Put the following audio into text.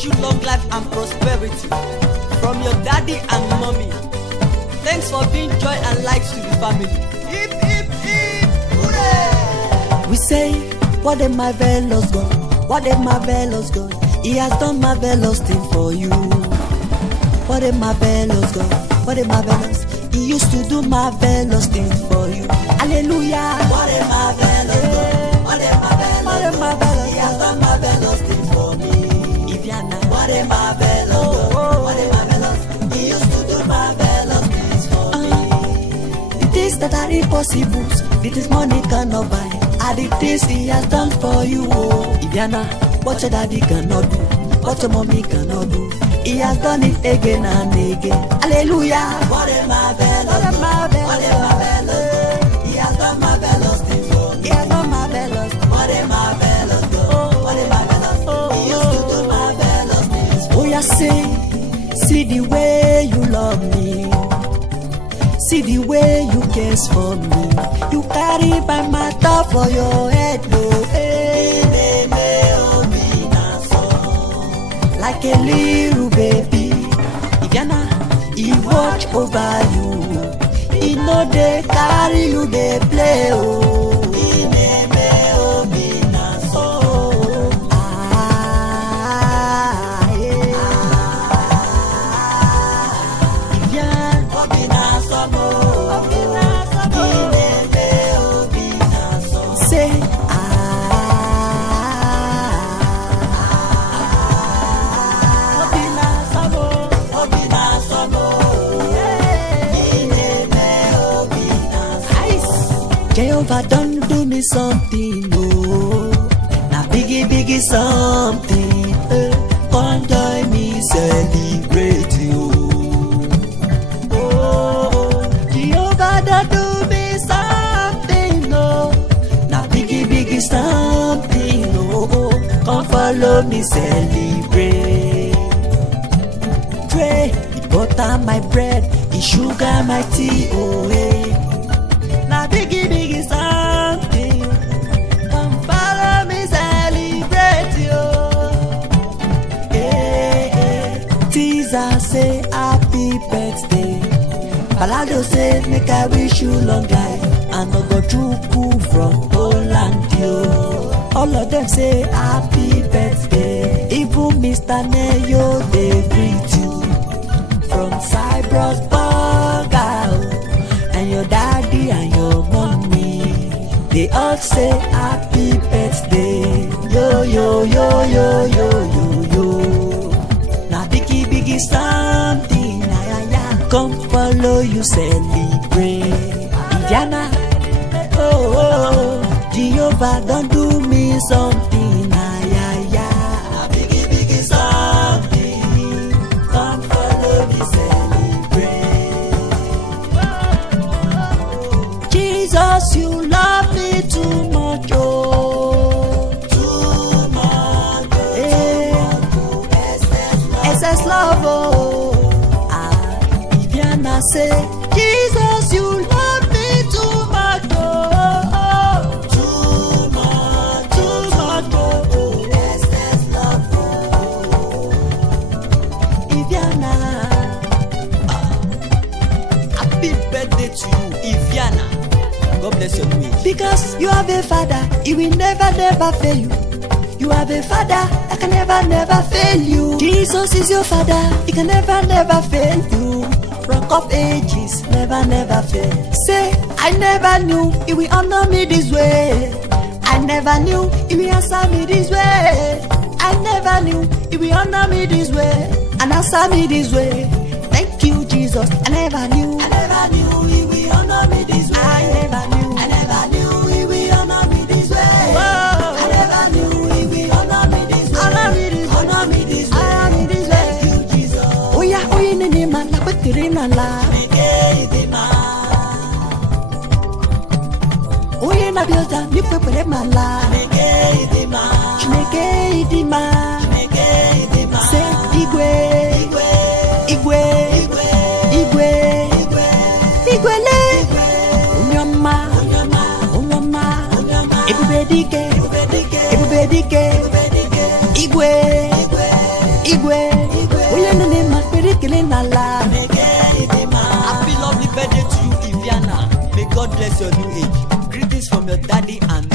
wish you long life and prosperity from your daddy and mommy. Thanks for being joy and light to the family. Hip, hip, hip, hooray! We say, what a marvelous God, what a marvelous God. He has done marvelous things for you. What a marvelous God, what a marvelous. He used to do marvelous things for you. Hallelujah. What a marvelous God, what a marvelous, what a marvelous. He has done marvelous things for me. Iviana. What a marvelous God, what a marvelous. He used to do marvelous things for me. The things that are impossible, the things money cannot buy, are the things He has done for you. Iviana, what your daddy cannot do, what your mommy cannot do, He has done it again and again. Hallelujah. What a marvelous, what a marvelous, what a marvelous. He has done marvelous things for me. He has done marvelous. What a marvelous God, what a marvelous. He used to do marvelous things for me. Oh, yeah, see the way you love me. See the way you care for me. You carry my matter for your head, oh, hey. Like a little baby, Iviana, He watch over you. He know they carry you, they play, oh. Jehovah don't do me something, oh. Now biggie something. Come join me celebrate you. Oh, Jehovah don't do me something, oh. Now biggie something, oh. Come follow me celebrate. Pray, He butter my bread, He sugar my tea, oh hey. Now biggie something. Come follow me celebrate you. Hey, hey. Teaser say happy birthday. Balado say make I wish you long life. And Ogochukwu from Poland, yo. All of them say happy birthday. Even Mr. Neyo they greet you from Cyprus, Bulgaria. And your daddy and your mommy, they all say happy birthday. Yo, yo, yo, yo, yo, yo, yo. Now biggie something, come follow you celebrate. Iviana, oh, Jehovah don't do me something, yeah. Biggie something, come follow me celebrate. Jesus, you love me too much, oh. Too much, oh. Hey. Excess love, oh. Iviana say, Jesus, you love me too much, oh. Too much, oh. Excess love, oh. Iviana, happy birthday to you, Iviana. God bless your name. Because you have a father, He will never fail you. You have a father that can never fail you. Jesus is your father, He can never fail you. Rock of ages, never fail. Say, I never knew He will honor me this way. I never knew He will answer me this way. I never knew He will honor me this way and answer me this way. Thank you, Jesus. I never knew He will honor me this way. I never knew He will honor me this way. Whoa. I never knew He will honor me this way. Honor me this way. Thank you, Jesus. Oh yeah, nene man la petirina la. Oh yeah, na biota ni pepere man la. Chineke idima. Say igwe. Igwele. Unyama. Ebubedike. Igwe. bless your new age. Greetings from your daddy and